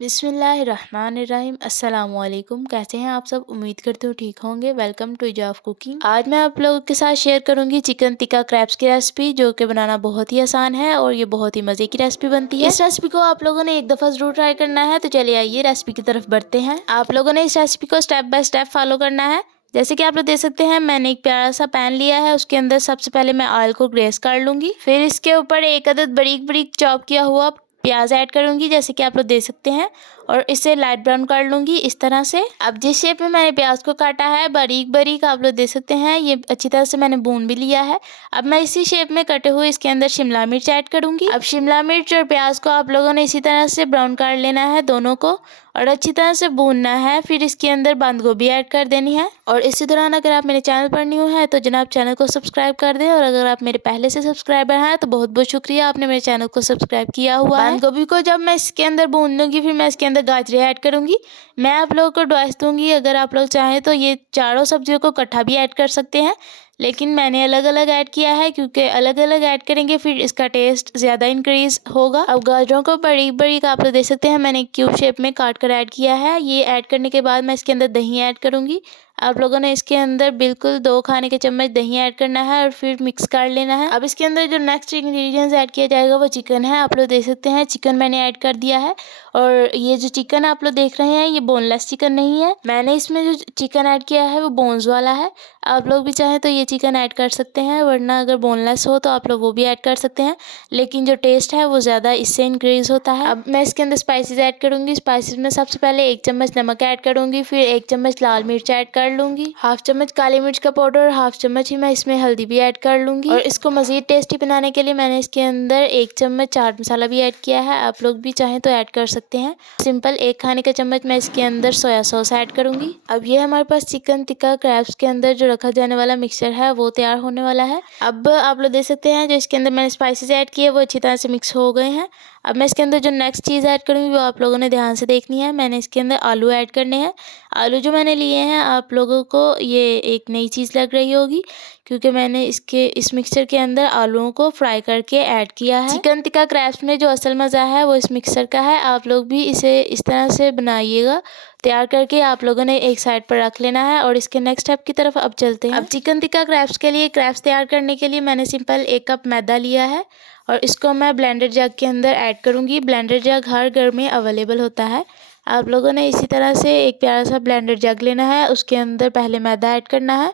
बिस्मिल्लाहिर्रहमानिर्रहीम अस्सलामुअलैकुम। कैसे हैं आप सब? उम्मीद करते हो ठीक होंगे। Welcome to Ijaz cooking. आज मैं आप लोगों के साथ शेयर करूंगी चिकन टिक्का क्रैब्स की रेसिपी, जो कि बनाना बहुत ही आसान है और ये बहुत ही मज़े की रेसिपी बनती है। इस रेसिपी को आप लोगों ने एक दफ़ा ज़रूर ट्राई करना है। तो चलिए आइए रेसिपी की तरफ बढ़ते हैं। आप लोगों ने इस रेसिपी को स्टेप बाय स्टेप फॉलो करना है। जैसे कि आप लोग देख सकते हैं, मैंने एक प्यारा सा पैन लिया है। उसके अंदर सबसे पहले मैं ऑयल को ग्रेस कर लूंगी। फिर इसके ऊपर एक अदद बारीक बारीक चॉप किया हुआ प्याज ऐड करूंगी, जैसे कि आप लोग देख सकते हैं, और इसे लाइट ब्राउन कर लूंगी इस तरह से। अब जिस शेप में मैंने प्याज को काटा है बारीक बारीक, आप लोग देख सकते हैं, ये अच्छी तरह से मैंने भून भी लिया है। अब मैं इसी शेप में कटे हुए इसके अंदर शिमला मिर्च ऐड करूंगी। अब शिमला मिर्च और प्याज को आप लोगों ने इसी तरह से ब्राउन कर लेना है दोनों को, और अच्छी तरह से भूनना है। फिर इसके अंदर बंद गोभी ऐड कर देनी है। और इसी दौरान अगर आप मेरे चैनल पर न्यू है तो जनाब चैनल को सब्सक्राइब कर दें, और अगर आप मेरे पहले से सब्सक्राइबर हैं तो बहुत बहुत शुक्रिया, आपने मेरे चैनल को सब्सक्राइब किया हुआ है। बंद गोभी को जब मैं इसके अंदर भून लूंगी, फिर मैं इसके अंदर गाजरें ऐड करूंगी। मैं आप लोगों को एडवाइस दूंगी, अगर आप लोग चाहें तो ये चारों सब्जियों को इकट्ठा भी ऐड कर सकते हैं, लेकिन मैंने अलग अलग ऐड किया है, क्योंकि अलग अलग ऐड करेंगे फिर इसका टेस्ट ज़्यादा इंक्रीज होगा। अब गाजरों को बारीक बारीक आप लोग देख सकते हैं, मैंने क्यूब शेप में काट कर ऐड किया है। ये ऐड करने के बाद मैं इसके अंदर दही ऐड करूंगी। आप लोगों ने इसके अंदर बिल्कुल 2 खाने के चम्मच दही ऐड करना है और फिर मिक्स कर लेना है। अब इसके अंदर जो नेक्स्ट इंग्रेडिएंट्स ऐड किया जाएगा वो चिकन है। आप लोग देख सकते हैं, चिकन मैंने ऐड कर दिया है। और ये जो चिकन आप लोग देख रहे हैं, ये बोनलेस चिकन नहीं है। मैंने इसमें जो चिकन ऐड किया है वो बोन्स वाला है। आप लोग भी चाहें तो ये चिकन ऐड कर सकते हैं, वरना अगर बोनलेस हो तो आप लोग वो भी ऐड कर सकते हैं, लेकिन जो टेस्ट है वो ज़्यादा इससे इंक्रीज होता है। अब मैं इसके अंदर स्पाइसेस ऐड करूंगी। स्पाइसेस में सबसे पहले 1 चम्मच नमक ऐड करूंगी, फिर 1 चम्मच लाल मिर्च ऐड कर लूंगी, हाफ चम्मच काली मिर्च का पाउडर, और हाफ चम्मच ही मैं इसमें हल्दी भी ऐड कर लूंगी। और इसको मज़ीद टेस्टी बनाने के लिए मैंने इसके अंदर 1 चम्मच चाट मसाला भी ऐड किया है। आप लोग भी चाहें तो ऐड कर सकते हैं। सिंपल 1 खाने का चम्मच मैं इसके अंदर सोया सॉस ऐड करूंगी। अब ये हमारे पास चिकन टिक्का क्रैब्स के अंदर जो रखा जाने वाला मिक्सचर है वो तैयार होने वाला है। अब आप लोग देख सकते हैं, जो इसके अंदर मैंने स्पाइसेस ऐड किए वो अच्छी तरह से मिक्स हो गए हैं। अब मैं इसके अंदर जो नेक्स्ट चीज़ ऐड करूँगी वो आप लोगों ने ध्यान से देखनी है। मैंने इसके अंदर आलू ऐड करने हैं। आलू जो मैंने लिए हैं, आप लोगों को ये एक नई चीज़ लग रही होगी, क्योंकि मैंने इस मिक्सचर के अंदर आलूओं को फ्राई करके ऐड किया है। चिकन टिक्का क्रैब्स में जो असल मज़ा है वो इस मिक्सचर का है। आप लोग भी इसे इस तरह से बनाइएगा। तैयार करके आप लोगों ने एक साइड पर रख लेना है, और इसके नेक्स्ट स्टेप की तरफ अब चलते हैं। अब चिकन टिक्का क्रैब्स के लिए क्रैब्स तैयार करने के लिए मैंने सिंपल 1 कप मैदा लिया है, और इसको मैं ब्लेंडर जग के अंदर ऐड करूँगी। ब्लेंडर जग हर घर में अवेलेबल होता है। आप लोगों ने इसी तरह से एक प्यारा सा ब्लेंडर जग लेना है। उसके अंदर पहले मैदा ऐड करना है,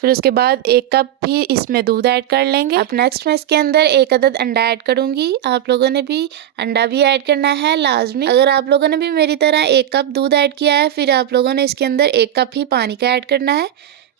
फिर उसके बाद 1 कप भी इसमें दूध ऐड कर लेंगे। अब नेक्स्ट मैं इसके अंदर 1 अदद अंडा ऐड करूँगी। आप लोगों ने भी अंडा भी ऐड करना है लाजमी। अगर आप लोगों ने भी मेरी तरह 1 कप दूध ऐड किया है, फिर आप लोगों ने इसके अंदर 1 कप ही पानी का ऐड करना है।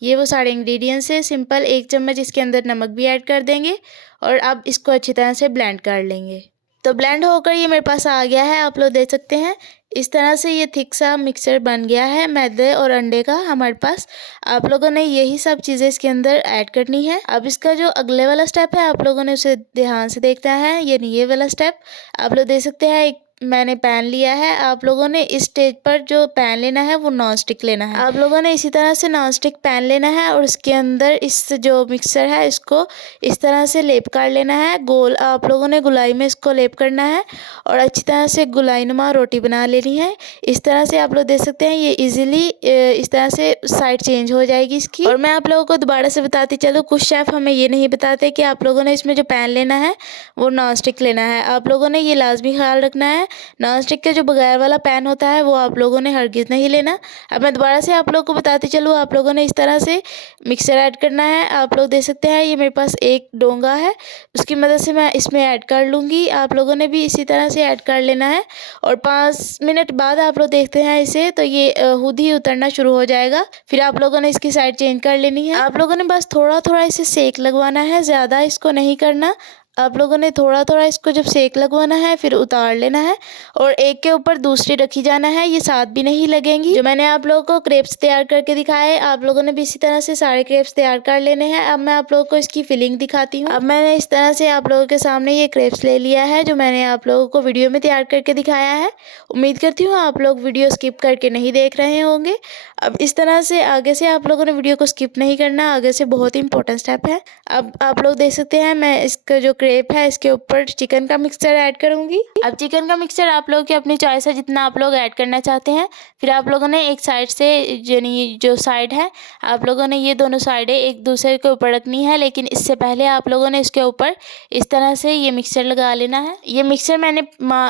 ये वो सारे इंग्रेडिएंट्स है। सिंपल 1 चम्मच इसके अंदर नमक भी ऐड कर देंगे, और अब इसको अच्छी तरह से ब्लेंड कर लेंगे। तो ब्लेंड होकर ये मेरे पास आ गया है। आप लोग देख सकते हैं, इस तरह से ये थिक सा मिक्सचर बन गया है मैदे और अंडे का हमारे पास। आप लोगों ने यही सब चीज़ें इसके अंदर ऐड करनी है। अब इसका जो अगले वाला स्टेप है, आप लोगों ने उसे ध्यान से देखना है। ये वाला स्टेप आप लोग देख सकते हैं, मैंने पैन लिया है। आप लोगों ने इस स्टेज पर जो पैन लेना है वो नॉन स्टिक लेना है। आप लोगों ने इसी तरह से नॉन स्टिक पैन लेना है, और इसके अंदर इस जो मिक्सचर है इसको इस तरह से लेप कर लेना है। गोल आप लोगों ने गुलाई में इसको लेप करना है, और अच्छी तरह से गुलाईनुमा रोटी बना लेनी है। इस तरह से आप लोग देख सकते हैं, ये इजीली इस तरह से साइड चेंज हो जाएगी इसकी। और मैं आप लोगों को दोबारा से बताती चलूँ, कुछ शेफ़ हमें ये नहीं बताते कि आप लोगों ने इसमें जो पैन लेना है वो नॉन स्टिक लेना है। आप लोगों ने ये लाजमी ख्याल रखना है, नॉन स्टिक का जो बगैर वाला पैन होता है वो आप लोगों ने हरगिज़ नहीं लेना। अब मैं दोबारा से आप लोगों को बताती चलूँ, आप लोगों ने इस तरह से मिक्सर ऐड करना है। आप लोग देख सकते हैं, ये मेरे पास एक डोंगा है, उसकी मदद से मैं इसमें ऐड कर लूँगी। आप लोगों ने भी इसी तरह से ऐड कर लेना है, और 5 मिनट बाद आप लोग देखते हैं इसे, तो ये खुद ही उतरना शुरू हो जाएगा। फिर आप लोगों ने इसकी साइड चेंज कर लेनी है। आप लोगों ने बस थोड़ा थोड़ा इसे सेक लगवाना है, ज़्यादा इसको नहीं करना। आप लोगों ने थोड़ा थोड़ा इसको जब सेक लगवाना है फिर उतार लेना है, और एक के ऊपर दूसरी रखी जाना है। ये साथ भी नहीं लगेंगी। जो मैंने आप लोगों को क्रेप्स तैयार करके दिखाए, आप लोगों ने भी इसी तरह से सारे क्रेप्स तैयार कर लेने हैं। अब मैं आप लोगों को इसकी फिलिंग दिखाती हूँ। अब मैंने इस तरह से आप लोगों के सामने ये क्रेप्स ले लिया है, जो मैंने आप लोगों को वीडियो में तैयार करके दिखाया है। उम्मीद करती हूँ आप लोग वीडियो स्किप करके नहीं देख रहे होंगे। अब इस तरह से आगे से आप लोगों ने वीडियो को स्किप नहीं करना, आगे से बहुत ही इंपॉर्टेंट स्टेप है। अब आप लोग देख सकते हैं, मैं इसका जो क्रेप है इसके ऊपर चिकन का मिक्सचर ऐड करूँगी। अब चिकन का मिक्सचर आप लोग की अपनी चॉइस है, जितना आप लोग ऐड करना चाहते हैं। फिर आप लोगों ने एक साइड से यानी जो साइड है आप लोगों ने ये दोनों साइडें एक दूसरे के ऊपर रखनी है, लेकिन इससे पहले आप लोगों ने इसके ऊपर इस तरह से ये मिक्सचर लगा लेना है। ये मिक्सचर मैंने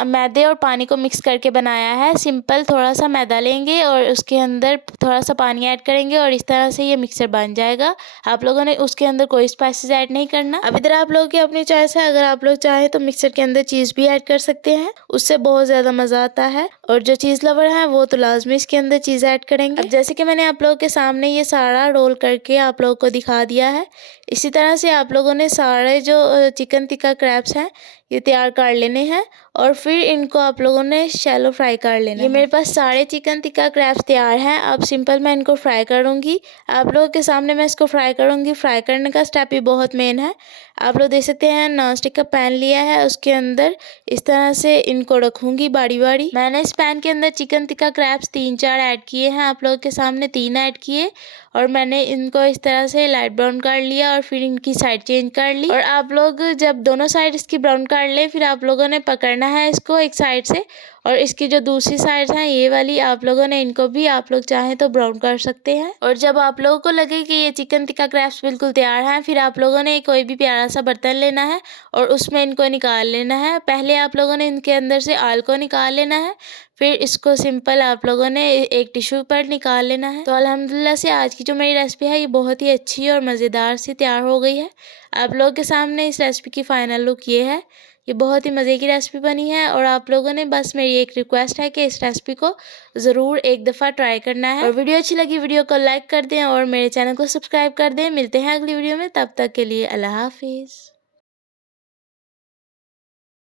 मैदे और पानी को मिक्स करके बनाया है। सिंपल थोड़ा सा मैदा लेंगे और उसके अंदर थोड़ा सा पानी ऐड करेंगे और इस तरह से ये मिक्सचर बन जाएगा। आप लोगों ने उसके अंदर कोई स्पाइसेस ऐड नहीं करना। अब इधर आप लोगों की अपनी चॉइस है, अगर आप लोग चाहें तो मिक्सचर के अंदर चीज़ भी ऐड कर सकते हैं, उससे बहुत ज़्यादा मज़ा आता है। और जो चीज़ लवर हैं वो तो लाजमी इसके अंदर चीज़ ऐड करेंगे। अब जैसे कि मैंने आप लोगों के सामने ये सारा रोल करके आप लोगों को दिखा दिया है, इसी तरह से आप लोगों ने सारे जो चिकन टिक्का क्रैब्स हैं ये तैयार कर लेने हैं और फिर इनको आप लोगों ने शैलो फ्राई कर लेना है। ये मेरे पास सारे चिकन टिक्का क्रैब्स तैयार हैं। अब सिंपल मैं इनको फ्राई करूँगी, आप लोगों के सामने मैं इसको फ्राई करूँगी। फ्राई करने का स्टेप भी बहुत मेन है। आप लोग देख सकते हैं नॉन स्टिक का पैन लिया है, उसके अंदर इस तरह से इनको रखूँगी बारी बारी। मैंने इस पैन के अंदर चिकन टिक्का क्रैब्स 3-4 ऐड किए हैं, आप लोगों के सामने 3 ऐड किए और मैंने इनको इस तरह से लाइट ब्राउन कर लिया और फिर इनकी साइड चेंज कर ली। और आप लोग जब दोनों साइड इसकी ब्राउन कर ले, फिर आप लोगों ने पकड़ना है इसको एक साइड से, और इसकी जो दूसरी साइड है ये वाली आप लोगों ने इनको भी आप लोग चाहें तो ब्राउन कर सकते हैं। और जब आप लोगों को लगे कि ये चिकन टिक्का क्रैब्स बिल्कुल तैयार हैं, फिर आप लोगों ने कोई भी प्यारा सा बर्तन लेना है और उसमें इनको निकाल लेना है। पहले आप लोगों ने इनके अंदर से ऑयल को निकाल लेना है, फिर इसको सिंपल आप लोगों ने एक टिश्यू पर निकाल लेना है। तो अल्हम्दुलिल्लाह से आज की जो मेरी रेसिपी है ये बहुत ही अच्छी और मज़ेदार सी तैयार हो गई है। आप लोगों के सामने इस रेसिपी की फ़ाइनल लुक ये है। ये बहुत ही मज़े की रेसिपी बनी है और आप लोगों ने बस मेरी एक रिक्वेस्ट है कि इस रेसिपी को ज़रूर एक दफ़ा ट्राई करना है। और वीडियो अच्छी लगी वीडियो को लाइक कर दें और मेरे चैनल को सब्सक्राइब कर दें। मिलते हैं अगली वीडियो में, तब तक के लिए अल्लाह हाफिज़।